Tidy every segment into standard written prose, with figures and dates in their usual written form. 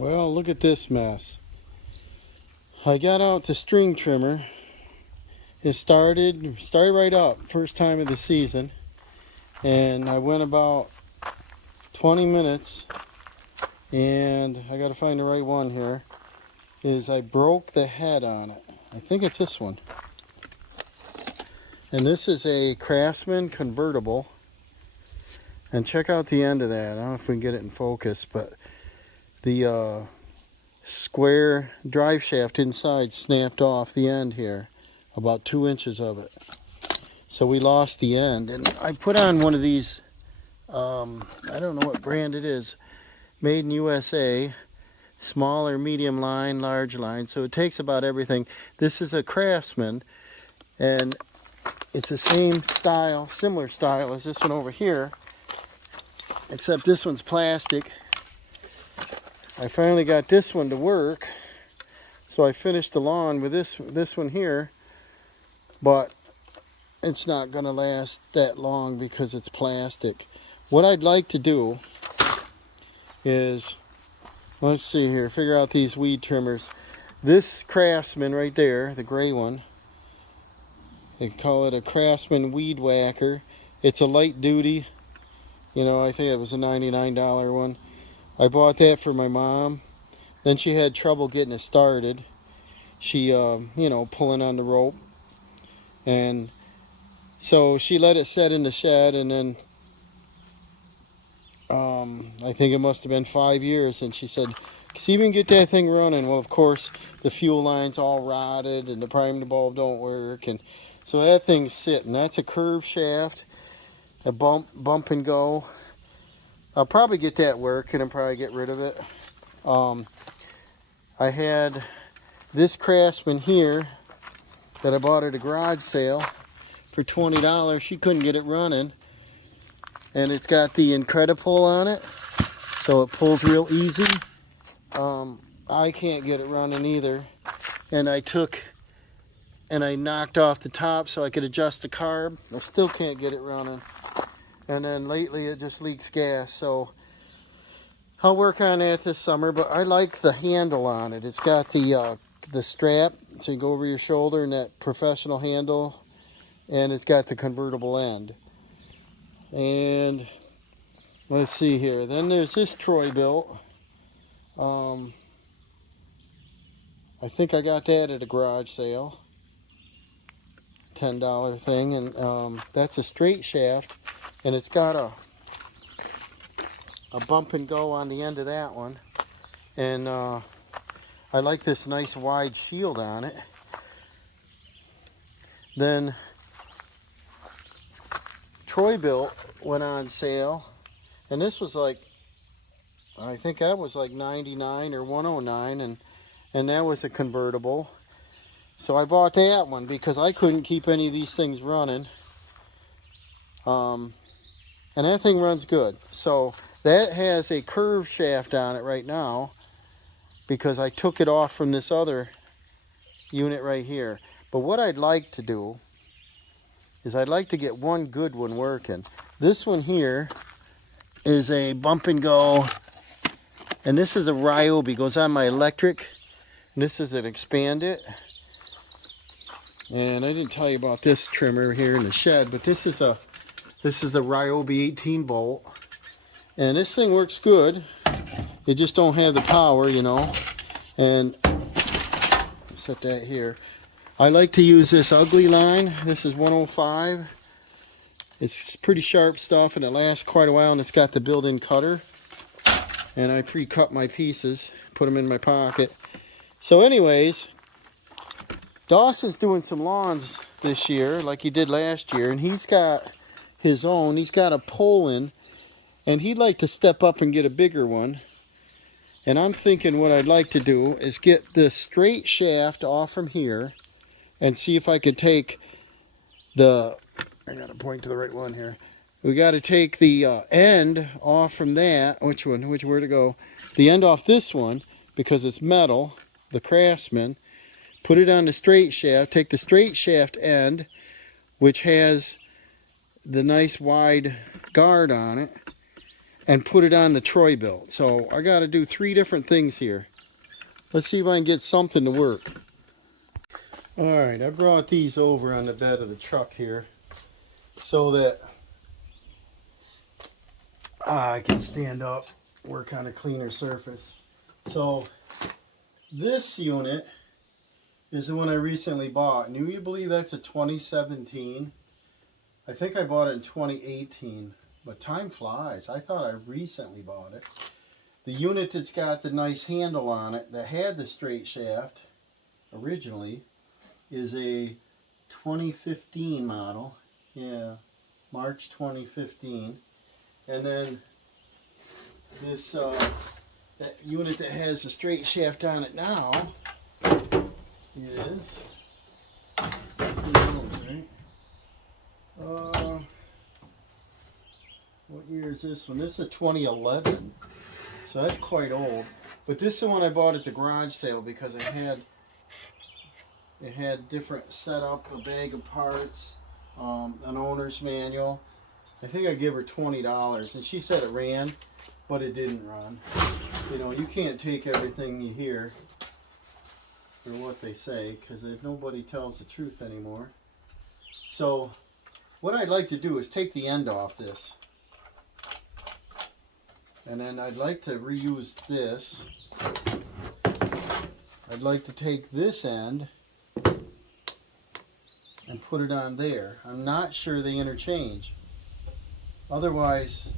Well, look at this mess. I got out the string trimmer. It started right up, first time of the season. And I went about 20 minutes, and I got to find the right one here, is I broke the head on it. I think it's this one. And this is a Craftsman convertible. And check out the end of that. I don't know if we can get it in focus, but the square drive shaft inside snapped off the end here, about 2 inches of it. So we lost the end, and I put on one of these, I don't know what brand it is, made in USA, small or medium line, large line, so it takes about everything. This is a Craftsman, and it's the same style, similar style as this one over here, except this one's plastic. I finally got this one to work, so I finished the lawn with this one here, but it's not going to last that long because it's plastic. What I'd like to do is, let's see here, figure out these weed trimmers. This Craftsman right there, the gray one, they call it a Craftsman Weed Whacker. It's a light duty, I think it was a $99 one. I bought that for my mom. Then she had trouble getting it started. She, pulling on the rope. And so she let it set in the shed, and then I think it must have been 5 years. And she said, "Can you even get that thing running?" Well, of course, the fuel line's all rotted, and the priming bulb don't work. And so that thing's sitting. That's a curved shaft, a bump and go. I'll probably get that working and probably get rid of it. I had this Craftsman here that I bought at a garage sale for $20. She couldn't get it running, and it's got the Incredipull on it, so it pulls real easy. I can't get it running either, and I knocked off the top so I could adjust the carb. I still can't get it running. And then lately it just leaks gas, so I'll work on that this summer. But I like the handle on it. It's got the strap, so you go over your shoulder, and that professional handle, and it's got the convertible end. And let's see here. Then there's this Troy-Bilt. I think I got that at a garage sale, $10 thing, and that's a straight shaft. And it's got a bump and go on the end of that one. And I like this nice wide shield on it. Then Troy-Bilt went on sale. And this was like, I think that was like $99 or $109. And that was a convertible. So I bought that one because I couldn't keep any of these things running. And that thing runs good. So that has a curved shaft on it right now because I took it off from this other unit right here. But what I'd like to do is I'd like to get one good one working. This one here is a bump and go, and this is a Ryobi, goes on my electric. And this is an Expandit. And I didn't tell you about this trimmer here in the shed, but this is a Ryobi 18 volt, and this thing works good. It just don't have the power, and set that here. I like to use this ugly line. This is 105. It's pretty sharp stuff, and it lasts quite a while, and it's got the built-in cutter, and I pre-cut my pieces, put them in my pocket. So anyways, Dawson's doing some lawns this year like he did last year, and he's got his own. He's got a Poland, and he'd like to step up and get a bigger one. And I'm thinking what I'd like to do is get the straight shaft off from here and see if I could take I gotta point to the right one here. We got to take the end off from that. Where to go? The end off this one, because it's metal, the Craftsman. Put it on the straight shaft. Take the straight shaft end, which has the nice wide guard on it, and put it on the Troy-Bilt. So I got to do 3 different things here. Let's see if I can get something to work. All right, I brought these over on the bed of the truck here so that I can stand up, work on a cleaner surface. So this unit is the one I recently bought. And you believe that's a 2017? I think I bought it in 2018, but time flies. I thought I recently bought it. The unit that's got the nice handle on it, that had the straight shaft originally, is a 2015 model. Yeah, March 2015. And then this that unit that has the straight shaft on it now is, what year is this one? This is a 2011, so that's quite old. But this is the one I bought at the garage sale because it had different setup, a bag of parts, an owner's manual. I think I gave her $20, and she said it ran, but it didn't run. You know, you can't take everything you hear for what they say, because nobody tells the truth anymore. So what I'd like to do is take the end off this, and then I'd like to reuse this. I'd like to take this end and put it on there. I'm not sure they interchange. Otherwise,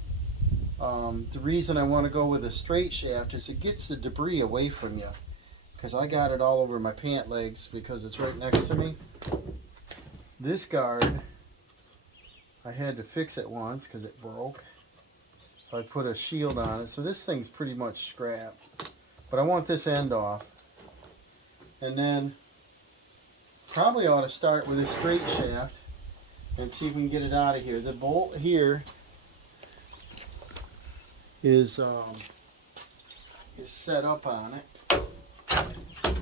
the reason I want to go with a straight shaft is it gets the debris away from you. Because I got it all over my pant legs because it's right next to me. This guard, I had to fix it once because it broke. So I put a shield on it. So this thing's pretty much scrapped. But I want this end off. And then probably ought to start with a straight shaft and see if we can get it out of here. The bolt here is set up on it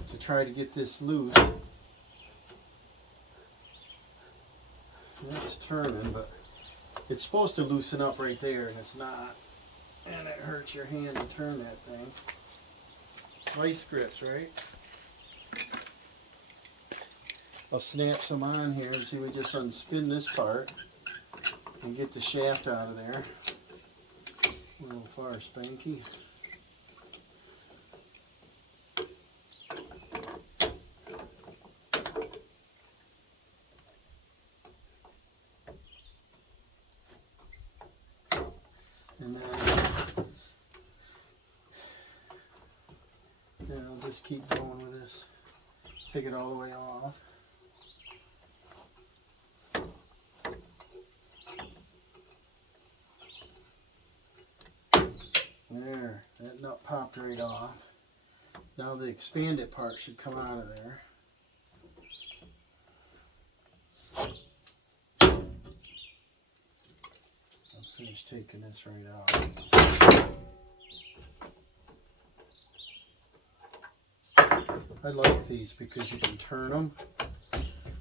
to try to get this loose. It's turning, but it's supposed to loosen up right there, and it's not. And it hurts your hand to turn that thing. Vice grips, right? I'll snap some on here and see if we just unspin this part and get the shaft out of there. A little far, Spanky. And then I'll just keep going with this. Take it all the way off. There, that nut popped right off. Now the expanded part should come out of there. I'll finish taking this right out. I like these because you can turn them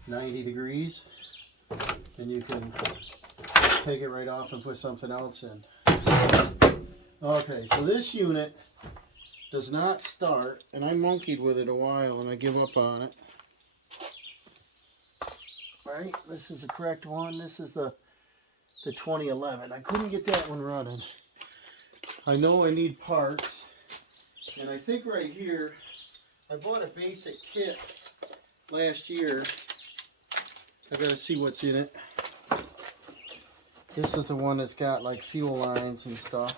90 degrees and you can take it right off and put something else in. Okay, so this unit does not start, and I monkeyed with it a while and I give up on it. Right, this is the correct one. This is the 2011. I couldn't get that one running. I know I need parts, and I think right here, I bought a basic kit last year. I gotta see what's in it. This is the one that's got like fuel lines and stuff.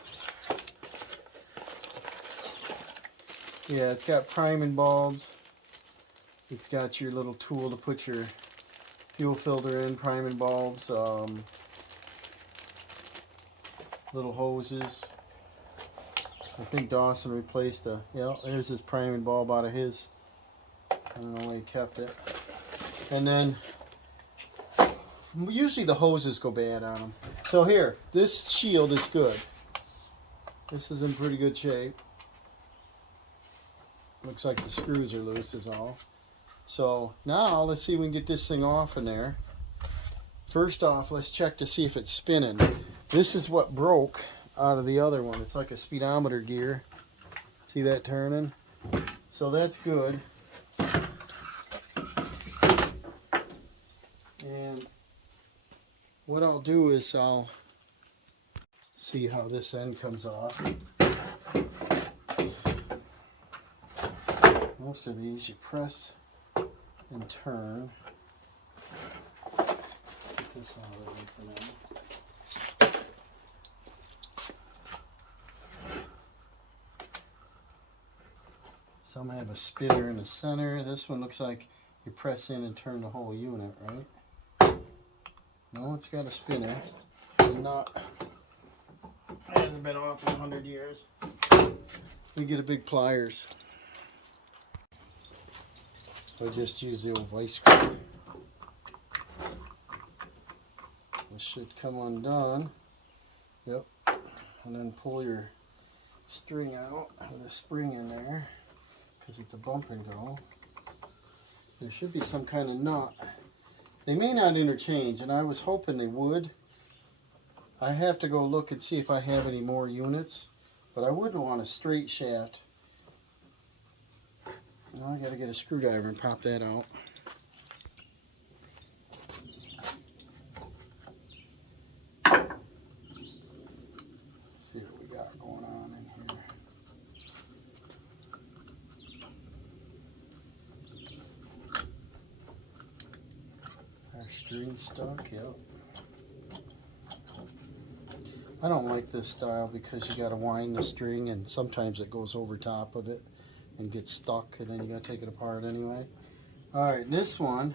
Yeah, it's got priming bulbs. It's got your little tool to put your fuel filter in, priming bulbs, little hoses. I think Dawson replaced there's his priming bulb out of his. I don't know where he kept it. And then, usually the hoses go bad on them. So here, this shield is good. This is in pretty good shape. Looks like the screws are loose is all. So now let's see if we can get this thing off in there. First off, let's check to see if it's spinning. This is what broke out of the other one. It's like a speedometer gear. See that turning? So that's good. And what I'll do is I'll see how this end comes off. Most of these you press and turn. Get this out of the way for now. Some have a spinner in the center. This one looks like you press in and turn the whole unit, right? No, it's got a spinner. The nut hasn't been off in 100 years. We get a big pliers. So I just use the old vice grip. This should come undone. Yep. And then pull your string out with a spring in there, because it's a bump and go. There should be some kind of nut. They may not interchange, and I was hoping they would. I have to go look and see if I have any more units, but I wouldn't want a straight shaft. Now I gotta get a screwdriver and pop that out. Let's see what we got going on in here. Our string stuck, yep. I don't like this style because you gotta wind the string and sometimes it goes over top of it and gets stuck, and then you gotta take it apart anyway. Alright, this one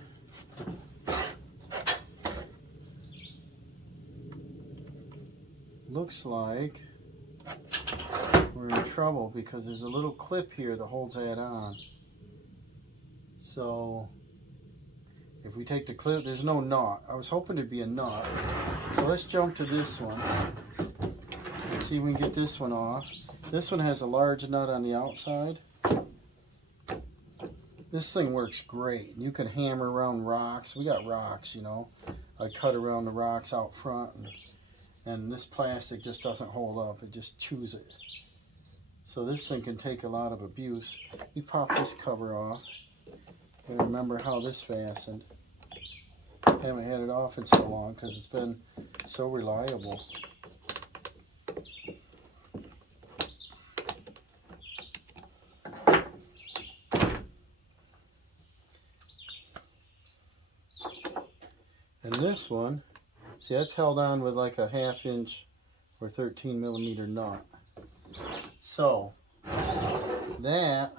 looks like we're in trouble because there's a little clip here that holds that on. So if we take the clip, there's no knot. I was hoping there'd be a knot. So let's jump to this one. Let's see if we can get this one off. This one has a large nut on the outside. This thing works great. You can hammer around rocks. We got rocks, you know. I cut around the rocks out front, and this plastic just doesn't hold up. It just chews it. So this thing can take a lot of abuse. You pop this cover off. And remember how this fastened. Haven't had it off in so long because it's been so reliable. And this one, see, that's held on with like a 1/2 inch or 13 millimeter nut. So that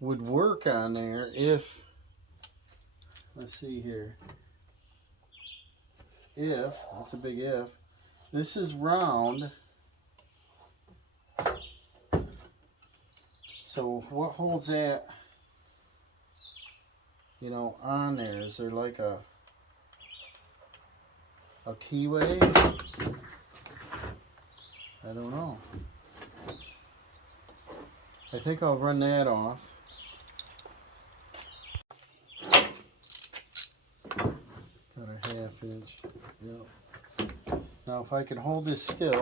would work on there if, let's see here, if, that's a big if, this is round. So what holds that, you know, on there? Is there like a keyway? I don't know. I think I'll run that off. Got a 1/2 inch. Yep. Now if I can hold this still,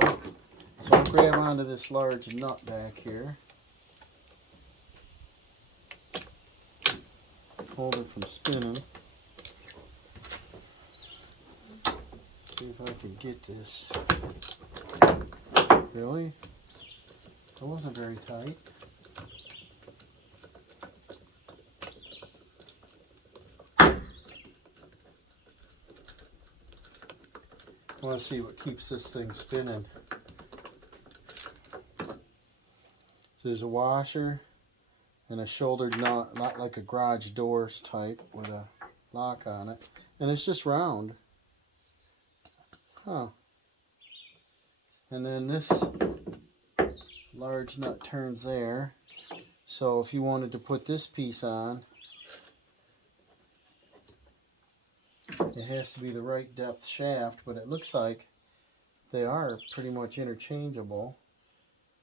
so I'll grab onto this large nut back here. Hold it from spinning. See if I can get this. Really? That wasn't very tight. I want to see what keeps this thing spinning. So there's a washer and a shouldered nut, not like a garage doors type with a lock on it. And it's just round. Huh. And then this large nut turns there. So if you wanted to put this piece on, it has to be the right depth shaft, but it looks like they are pretty much interchangeable.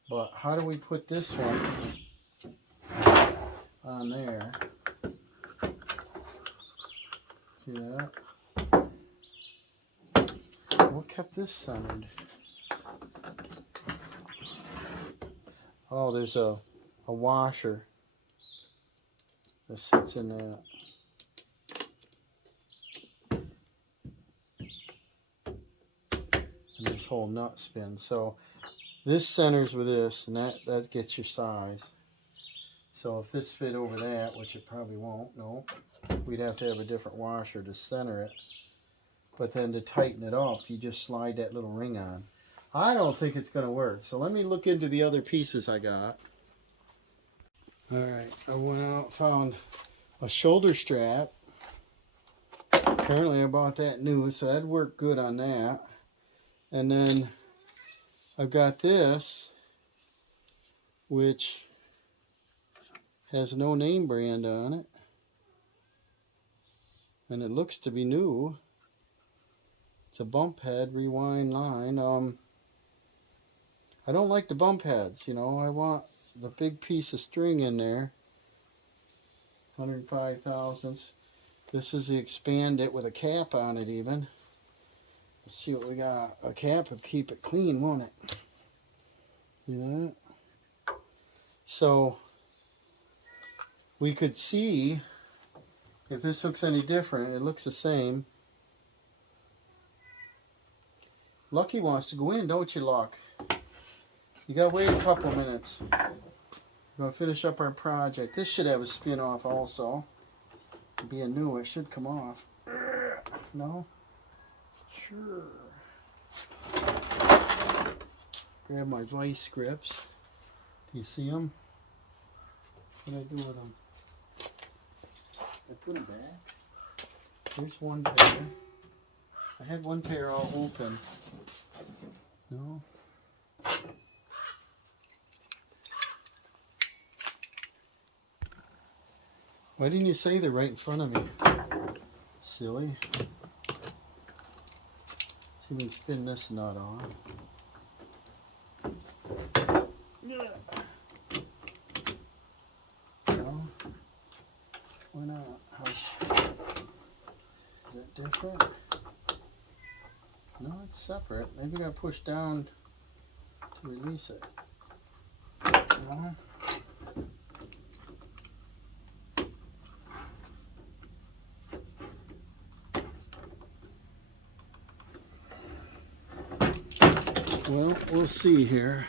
But how do we put this one on there? See that? What kept this centered? Oh, there's a washer that sits in that. And this whole nut spins. So this centers with this, and that gets your size. So if this fit over that, which it probably won't, no, we'd have to have a different washer to center it. But then to tighten it off, you just slide that little ring on. I don't think it's going to work. So let me look into the other pieces I got. All right, I went out, found a shoulder strap. Apparently I bought that new, so that'd work good on that. And then I've got this, which has no name brand on it. And it looks to be new. It's a bump head rewind line. I don't like the bump heads, you know. I want the big piece of string in there. 105 thousandths. This is the expand it with a cap on it even. Let's see what we got. A cap would keep it clean, won't it? See that? So we could see if this looks any different. It looks the same. Lucky wants to go in, don't you, Luck? You gotta wait a couple minutes. We're gonna finish up our project. This should have a spin off also. Being new, it should come off. No? Sure. Grab my vice grips. Do you see them? What do I do with them? I put them back. Here's one pair. I had one pair all open. No? Why didn't you say they're right in front of me? Silly. See if we can spin this nut on. No? Why not? Is that different? No, it's separate. Maybe I gotta push down to release it. No? Well, we'll see here.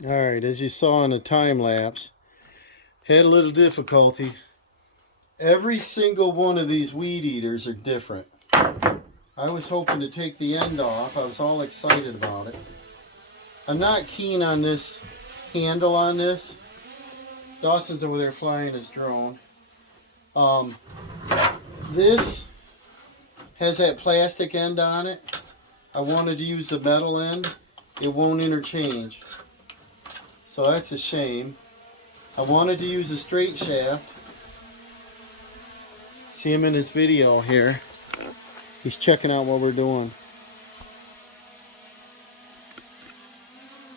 Alright, as you saw in the time lapse, had a little difficulty. Every single one of these weed eaters are different. I was hoping to take the end off. I was all excited about it. I'm not keen on this handle on this. Dawson's over there flying his drone. This has that plastic end on it. I wanted to use the metal end. It won't interchange. So that's a shame. I wanted to use a straight shaft. See him in his video here. He's checking out what we're doing.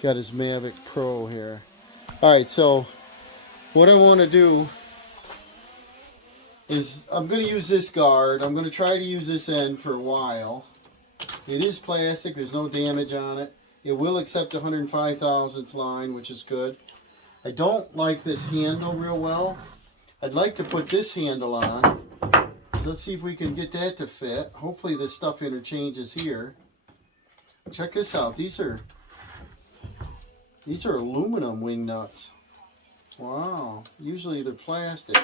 Got his Mavic Pro here. Alright, so what I want to do is I'm going to use this guard. I'm going to try to use this end for a while. It is plastic. There's no damage on it. It will accept 105 thousandths line, which is good. I don't like this handle real well. I'd like to put this handle on. Let's see if we can get that to fit. Hopefully this stuff interchanges here. Check this out. These are aluminum wing nuts. Wow. Usually they're plastic.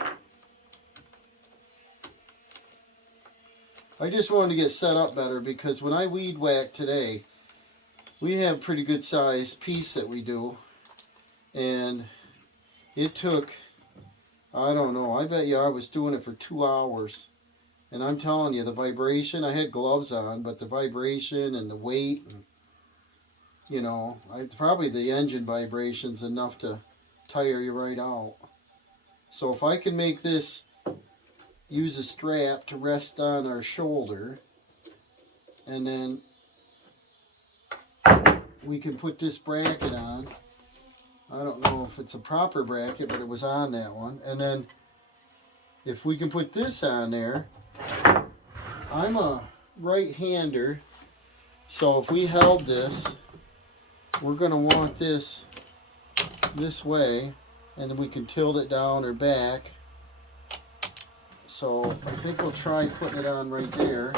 I just wanted to get set up better because when I weed whack today, we have a pretty good sized piece that we do. And it took, I don't know, I bet you I was doing it for 2 hours. And I'm telling you, the vibration, I had gloves on, but the vibration and the weight, and, you know, probably the engine vibration's enough to tire you right out. So if I can make this use a strap to rest on our shoulder, and then we can put this bracket on. I don't know if it's a proper bracket, but it was on that one. And then if we can put this on there, I'm a right-hander, so if we held this, we're going to want this way, and then we can tilt it down or back. So I think we'll try putting it on right there.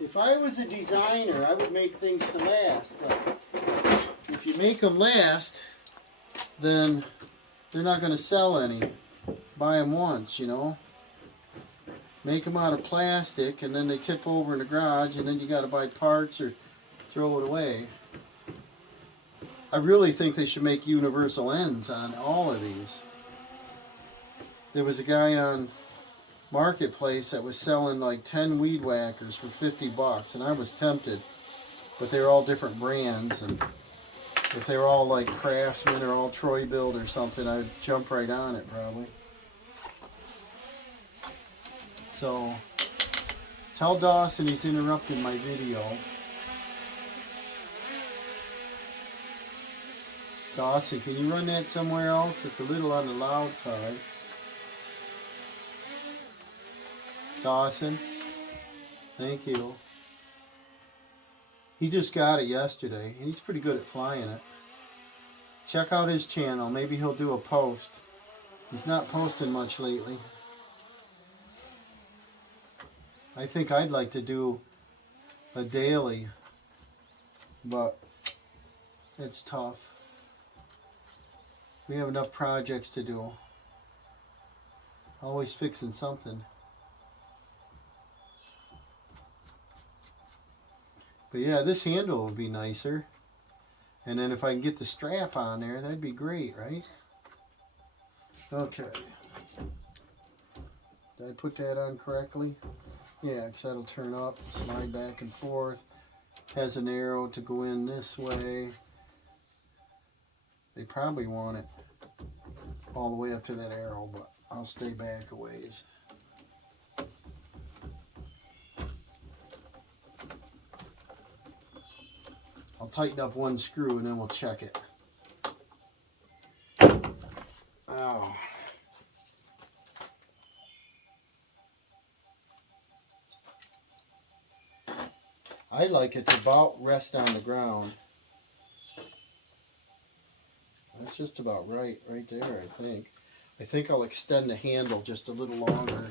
If I was a designer, I would make things to last, but if you make them last, then they're not going to sell any. Buy them once, you know. Make them out of plastic, and then they tip over in the garage, and then you got to buy parts or throw it away. I really think they should make universal ends on all of these. There was a guy on Marketplace that was selling like 10 weed whackers for $50, and I was tempted, but they were all different brands, and if they were all like Craftsman or all Troy-Bilt or something, I'd jump right on it probably. So tell Dawson he's interrupting my video. Dawson, can you run that somewhere else? It's a little on the loud side. Dawson, thank you. He just got it yesterday, and he's pretty good at flying it. Check out his channel. Maybe he'll do a post. He's not posting much lately. I think I'd like to do a daily, but it's tough. We have enough projects to do. Always fixing something. But yeah, this handle would be nicer. And then if I can get the strap on there, that'd be great, right? Okay. Did I put that on correctly? Yeah, because that'll turn up, slide back and forth. Has an arrow to go in this way. They probably want it all the way up to that arrow, but I'll stay back a ways. I'll tighten up one screw and then we'll check it. Oh. I like it to about rest on the ground. That's just about right there, I think. I think I'll extend the handle just a little longer.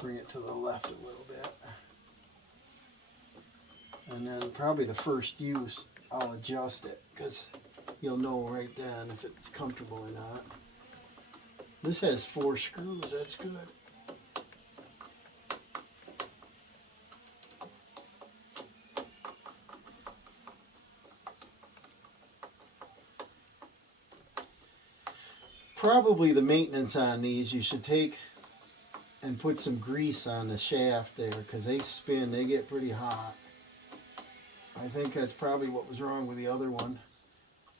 Bring it to the left a little bit. And then probably the first use, I'll adjust it, because you'll know right then if it's comfortable or not. This has 4 screws, that's good. Probably the maintenance on these, you should take and put some grease on the shaft there, because they spin, they get pretty hot. I think that's probably what was wrong with the other one.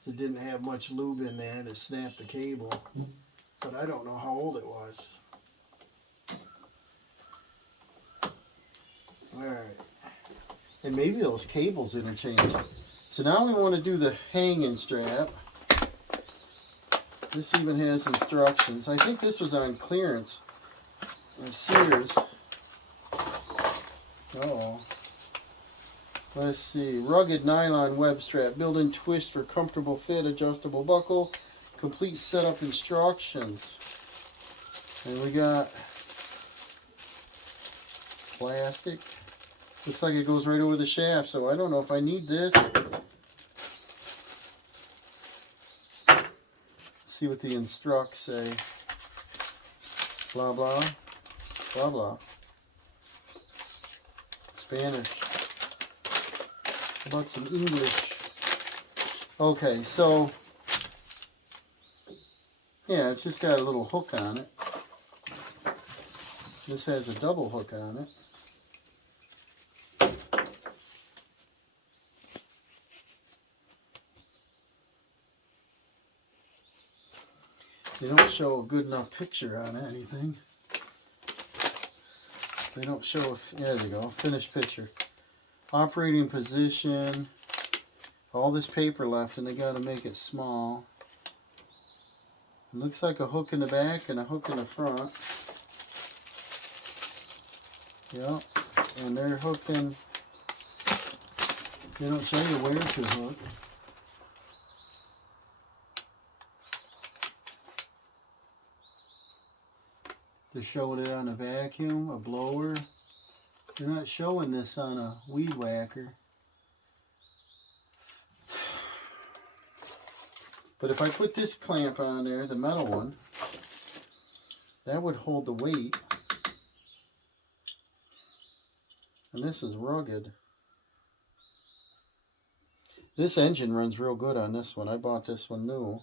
It didn't have much lube in there and it snapped the cable. But I don't know how old it was. Alright. And maybe those cables interchange. So now we want to do the hanging strap. This even has instructions. I think this was on clearance at Sears. Uh-oh. Let's see. Rugged nylon web strap. Built-in twist for comfortable fit. Adjustable buckle. Complete setup instructions. And we got plastic. Looks like it goes right over the shaft, so I don't know if I need this. Let's see what the instructs say. Blah, blah. Blah, blah. Spanish. How about some English? Okay, so yeah, it's just got a little hook on it. This has a double hook on it. They don't show a good enough picture on anything. They don't show, there they go, finished picture. Operating position. All this paper left and they got to make it small. It looks like a hook in the back and a hook in the front. Yep, and they're hooking, they don't show you where to hook. They're showing it on a vacuum, a blower. They're not showing this on a weed whacker. But if I put this clamp on there, the metal one, that would hold the weight. And this is rugged. This engine runs real good on this one. I bought this one new.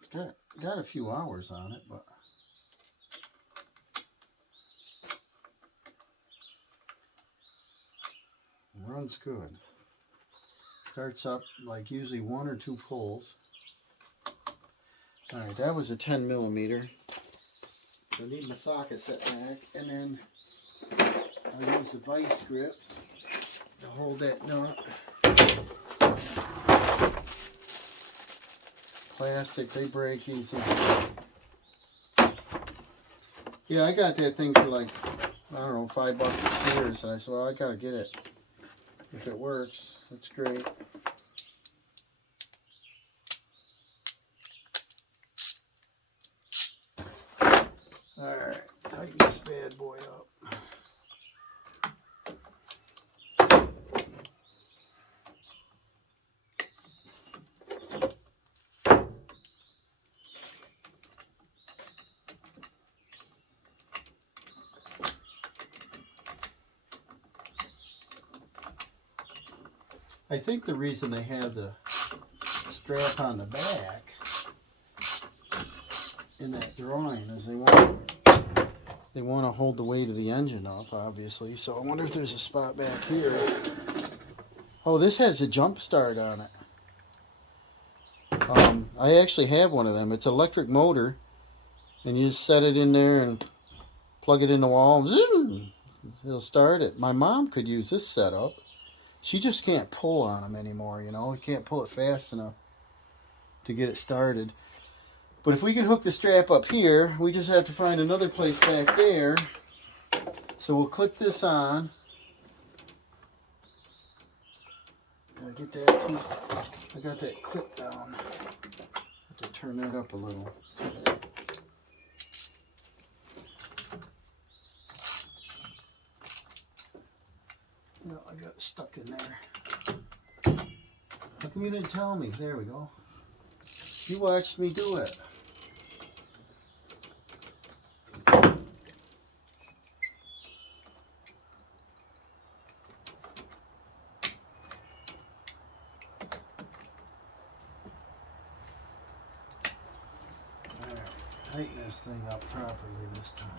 It's got a few hours on it, but it runs good. Starts up like usually 1 or 2 pulls. Alright, that was a 10 millimeter. So I need my socket set back, and then I'll use the vice grip to hold that nut. Plastic, they break easy. Yeah, I got that thing for like, I don't know, $5 at Sears, and I said, well, I gotta get it. If it works, that's great. Alright, tighten this bad boy up. I think the reason they have the strap on the back in that drawing is they want to hold the weight of the engine up, obviously. So I wonder if there's a spot back here. Oh, this has a jump start on it. I actually have one of them. It's an electric motor, and you just set it in there and plug it in the wall. Zoom, it'll start it. My mom could use this setup. She just can't pull on them anymore, you know. You can't pull it fast enough to get it started. But if we can hook the strap up here, we just have to find another place back there. So we'll clip this on. Gotta get that too. I got that clip down. Have to turn that up a little. No, I got it stuck in there. How come you didn't tell me? There we go. You watched me do it. Alright, tighten this thing up properly this time.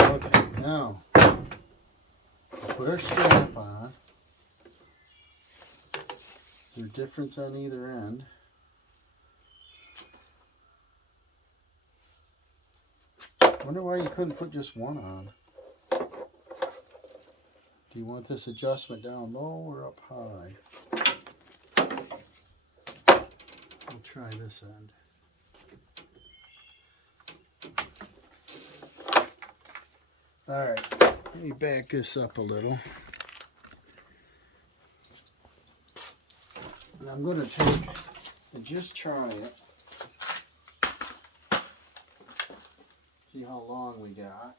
Okay, now put our strap on. Is there a difference on either end? I wonder why you couldn't put just one on. Do you want this adjustment down low or up high? We'll try this end. Alright, let me back this up a little. And I'm going to take and just try it. See how long we got.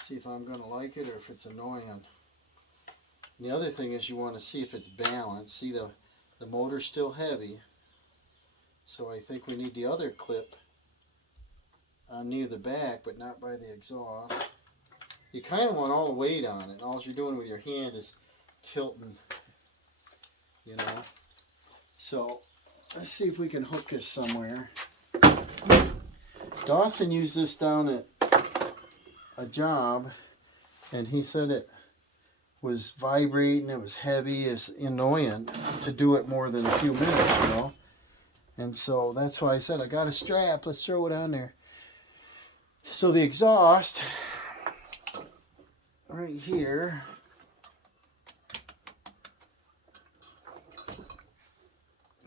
See if I'm going to like it or if it's annoying. And the other thing is you want to see if it's balanced. See, the motor's still heavy. So I think we need the other clip on near the back, but not by the exhaust. you kind of want all the weight on it. All you're doing with your hand is tilting, you know. So let's see if we can hook this somewhere. Dawson used this down at a job, and he said it was vibrating, it was heavy, it's annoying to do it more than a few minutes, you know. And so that's why I said, I got a strap, let's throw it on there. So the exhaust right here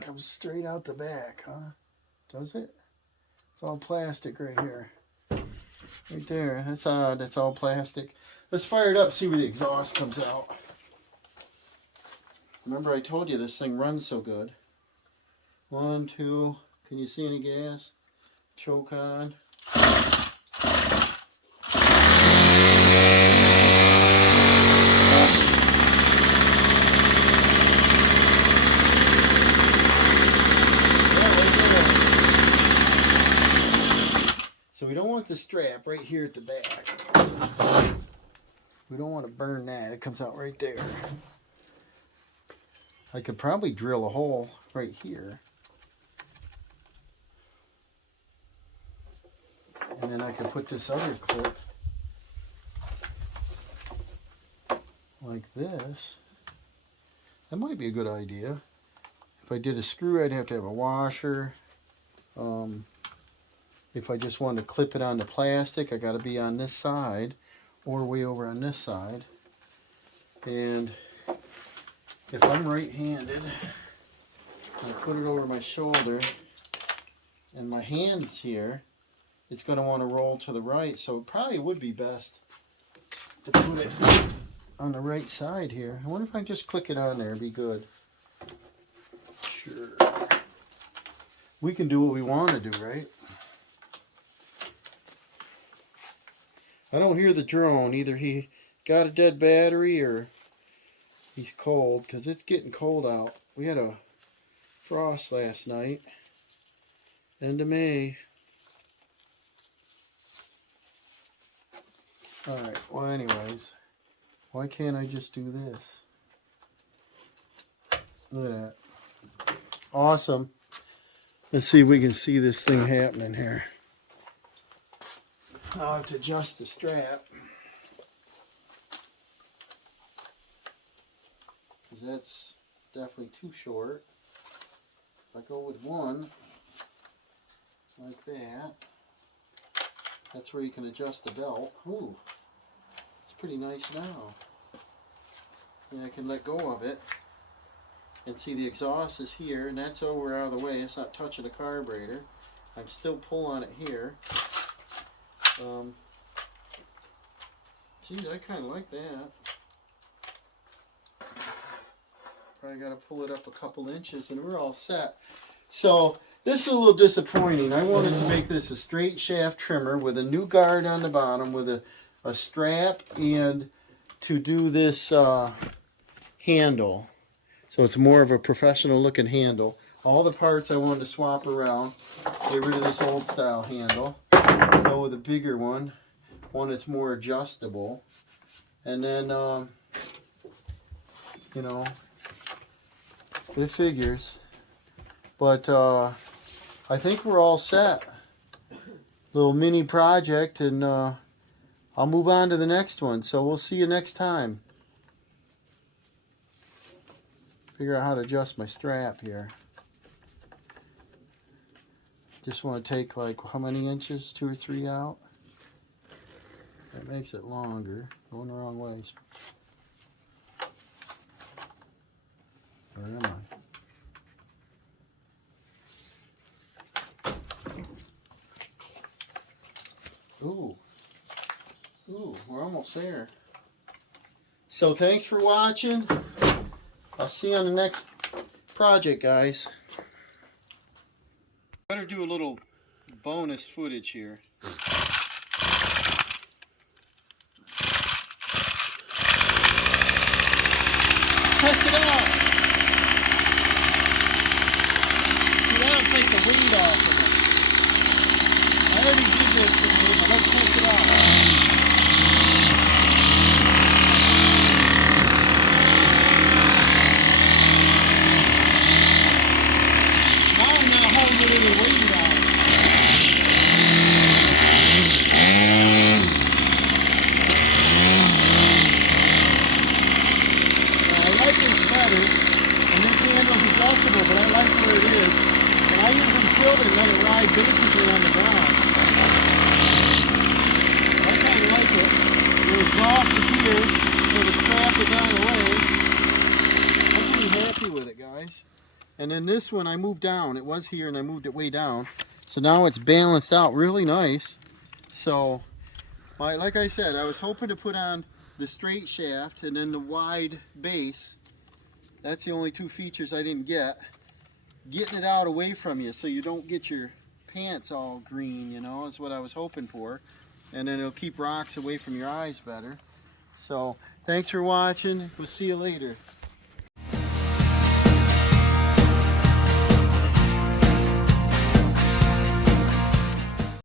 comes straight out the back, huh? Does it? It's all plastic right here. Right there. That's odd. It's all plastic. Let's fire it up, see where the exhaust comes out. Remember I told you this thing runs so good. 1, 2. Can you see any gas? Choke on. So we don't want the strap right here at the back. We don't want to burn that. It comes out right there. I could probably drill a hole right here. And then I could put this other clip like this. That might be a good idea. If I did a screw, I'd have to have a washer. If I just wanted to clip it onto plastic, I got to be on this side or way over on this side. And if I'm right-handed, I put it over my shoulder and my hand's here, it's going to want to roll to the right, so it probably would be best to put it on the right side here. I wonder if I can just click it on there, it'd be good. Sure. We can do what we want to do, right? I don't hear the drone. Either he got a dead battery or he's cold, because it's getting cold out. We had a frost last night. End of May. Alright, well anyways. Why can't I just do this? Look at that. Awesome. Let's see if we can see this thing happening here. I'll have to adjust the strap, because that's definitely too short. If I go with one like that, that's where you can adjust the belt. Ooh, it's pretty nice now. And I can let go of it and see the exhaust is here, and that's over out of the way. It's not touching the carburetor. I can still pull on it here. Geez, I kind of like that. Probably got to pull it up a couple inches and we're all set. So this is a little disappointing. I wanted to make this a straight shaft trimmer with a new guard on the bottom with a strap, and to do this handle. So it's more of a professional looking handle. All the parts I wanted to swap around. Get rid of this old style handle. Go with a bigger one that's more adjustable, and then you know, it figures. But I think we're all set. Little mini project, and I'll move on to the next one. So we'll see you next time. Figure out how to adjust my strap here. Just want to take like how many inches? 2 or 3 out. That makes it longer. Going the wrong way. Where am I? Ooh. Ooh, we're almost there. So thanks for watching. I'll see you on the next project, guys. Better do a little bonus footage here. Test it out. See, that'll take the wind off of it. I already did this, but let's test it out. And then this one I moved down. It was here and I moved it way down. So now it's balanced out really nice. So, like I said, I was hoping to put on the straight shaft and then the wide base. That's the only two features I didn't get. Getting it out away from you so you don't get your pants all green, you know, is what I was hoping for. And then it'll keep rocks away from your eyes better. So, thanks for watching. We'll see you later.